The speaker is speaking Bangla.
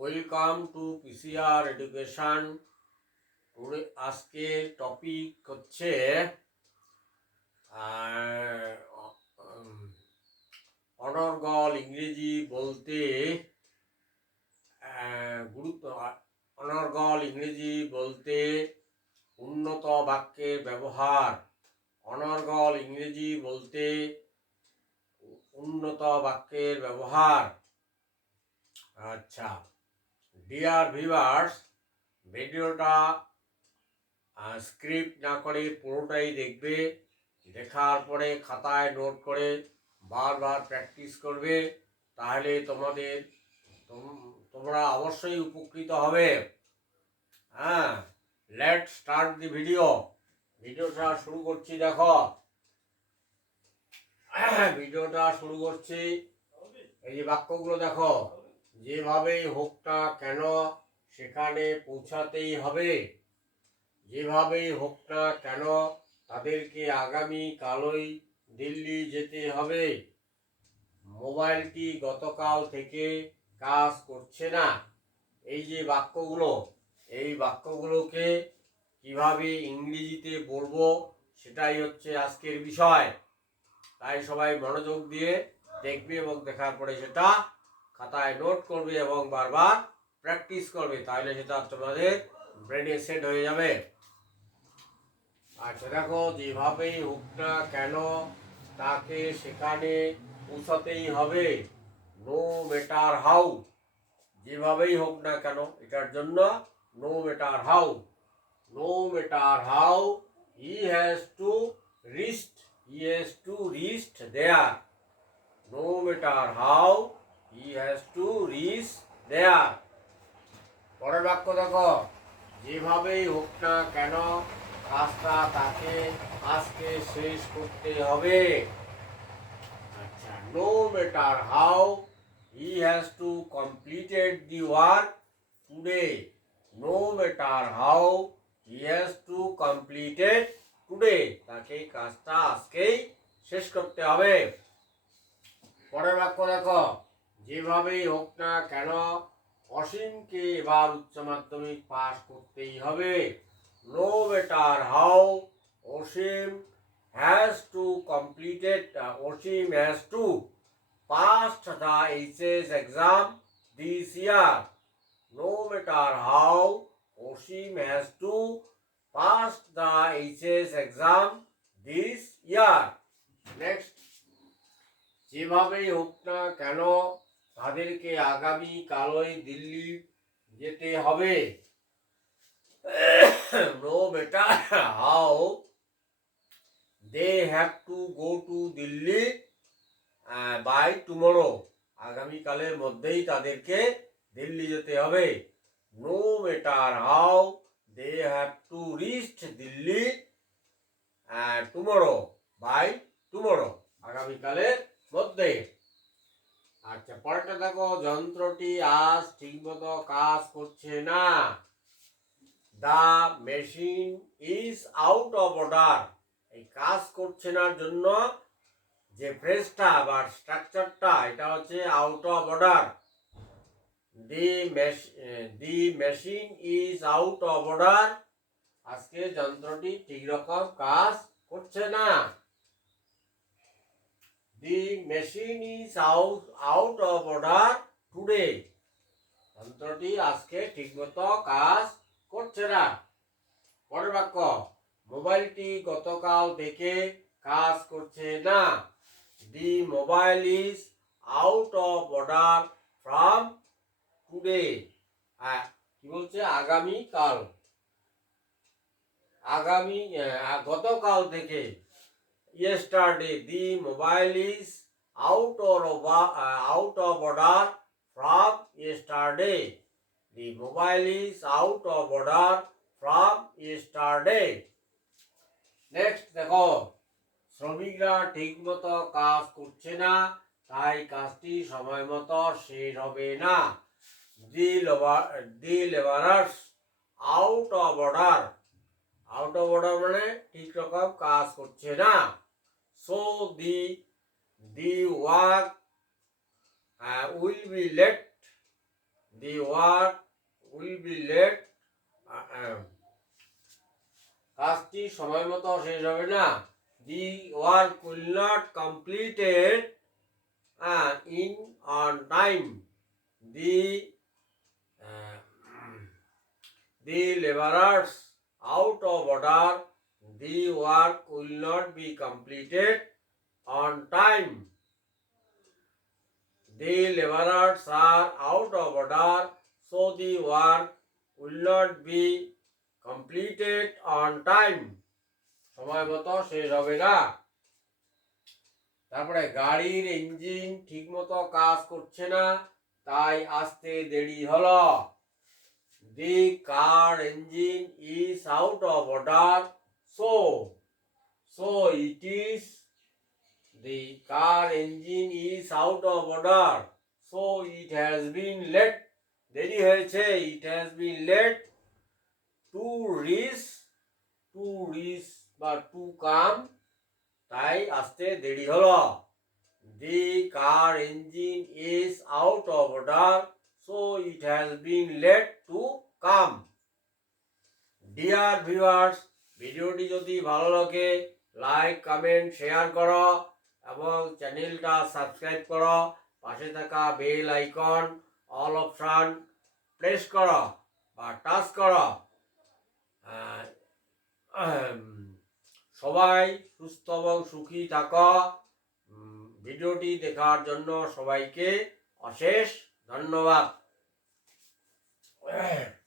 Welcome to PCR education today আজকে টপিক হচ্ছে অনর্গল ইংরেজি বলতে গুরুত্ব, অনর্গল ইংরেজি বলতে উন্নত বাক্যের ব্যবহার। অনর্গল ইংরেজি বলতে উন্নত বাক্যের ব্যবহার। আচ্ছা। ডিয়ার ভিভার্স ভিডিওটা স্ক্রিপ্ট না করে পুরোটাই দেখবে, দেখার পরে খাতায় নোট করে বারবার প্র্যাকটিস করবে, তাহলে তোমাদের, তোম- তোমরা অবশ্যই উপকৃত হবে। হ্যাঁ লেট স্টার্ট দি ভিডিও ভিডিওটা শুরু করছি, দেখো। ভিডিওটা শুরু করছি। এই যে বাক্যগুলো দেখো। যেভাবেই হোক না কেন সেখানে পৌঁছাতেই হবে। যেভাবেই হোক না কেন তাদেরকে আগামী কালই দিল্লি যেতে হবে। মোবাইলটি গতকাল থেকে কাজ করছে না। এই যে বাক্যগুলো, এই বাক্যগুলোকে কীভাবে ইংরেজিতে বলব সেটাই হচ্ছে আজকের বিষয়। তাই সবাই মনোযোগ দিয়ে দেখবে এবং দেখার পরে সেটা খাতায় নোট করবে এবং বারবার প্র্যাকটিস করবে, তাহলে সেটা তোমাদের ব্রেনে সেট হয়ে যাবে। আচ্ছা দেখো যেভাবেই হোক না কেন তাকে সেখানে পৌঁছাতেই হবে নো ম্যাটার হাউ যেভাবেই হোক না কেন, এটার জন্য no matter how no matter how he has to reach he has to reach there no matter how he has to reach there পরের বাক্য দেখো। যেভাবেই হোক না কেন কাজটা তাকে আজকে শেষ করতে হবে। আচ্ছা no matter how he has to completed the work today no matter how he has to completed today তাকে কাজটা আজকেই শেষ করতে হবে। পরের বাক্য দেখো। যেভাবেই হোক না কেন, অসীমকে এবার উচ্চ মাধ্যমিক পাশ করতেই হবে। No better how, Ashim has to completed Ashim has to passed the HS exam this year no better how, Ashim has to pass the HS exam this year next যেভাবেই হোক না কেন তাদেরকে আগামী কালই দিল্লি যেতে হবে। No better how they have to go to Delhi by tomorrow আগামীকালের মধ্যেই তাদেরকে দিল্লি যেতে হবে। No matter how they have to reach Delhi tomorrow by tomorrow আগামীকালের মধ্যে। আচ্ছা পরেরটা দেখো, যন্ত্রটি আজ ঠিকমতো কাজ করছে না। The machine is out of order এই কাজ করছে না জন্য যে ফ্রেজটা বা স্ট্রাকচারটা, এটা হচ্ছে out of order the the machine is out of order আজকে যন্ত্রটি ঠিক রকম কাজ করছে না। The machine is out out of order today যন্ত্রটি আজকে ঠিকমতো কাজ করছে না। পরের বাক্য, মোবাইলটি গতকাল থেকে কাজ করছে না। The mobile is out of order from today হ্যাঁ কি বলছে? আগামী কাল আগামী গতকাল থেকে yesterday the mobile is out or uh, out of order from yesterday the mobile is out of order from yesterday next দেখো শ্রমিকরা ঠিক মতো কাজ করছে না তাই কাজটি সময় মতো শেষ হবে না the labour the labourers out of order out of order মানে ঠিক রকম কাজ করছে না। So the the work will be late the work will be late কাজটি সময় মতো শেষ হবে না। The work will not completed in on time the the laborers out of order the work will not be completed on time the laborers are out of order so the work will not be completed on time সময় মতো শেষ হবে না তারপরে গাড়ির ইঞ্জিন ঠিক মতো কাজ করছে না তাই আসতে দেরি হলো The car engine is out of order, so so it is the car engine is out of order, so it has been late. দেরি হয়েছে it has been late to reach to reach বা to come তাই আসতে দেরি হলো the car engine is out of order so, it has been late to come. Dear viewers ভিডিওটি যদি ভালো লাগে লাইক কমেন্ট শেয়ার করো এবং চ্যানেলটা সাবস্ক্রাইব করো। পাশে থাকা bell icon all option press করো বা টাচ করো। সবাই সুস্থ এবং সুখী থাকো। ভিডিওটি দেখার জন্য সবাইকে অশেষ ধন্যবাদ। Man.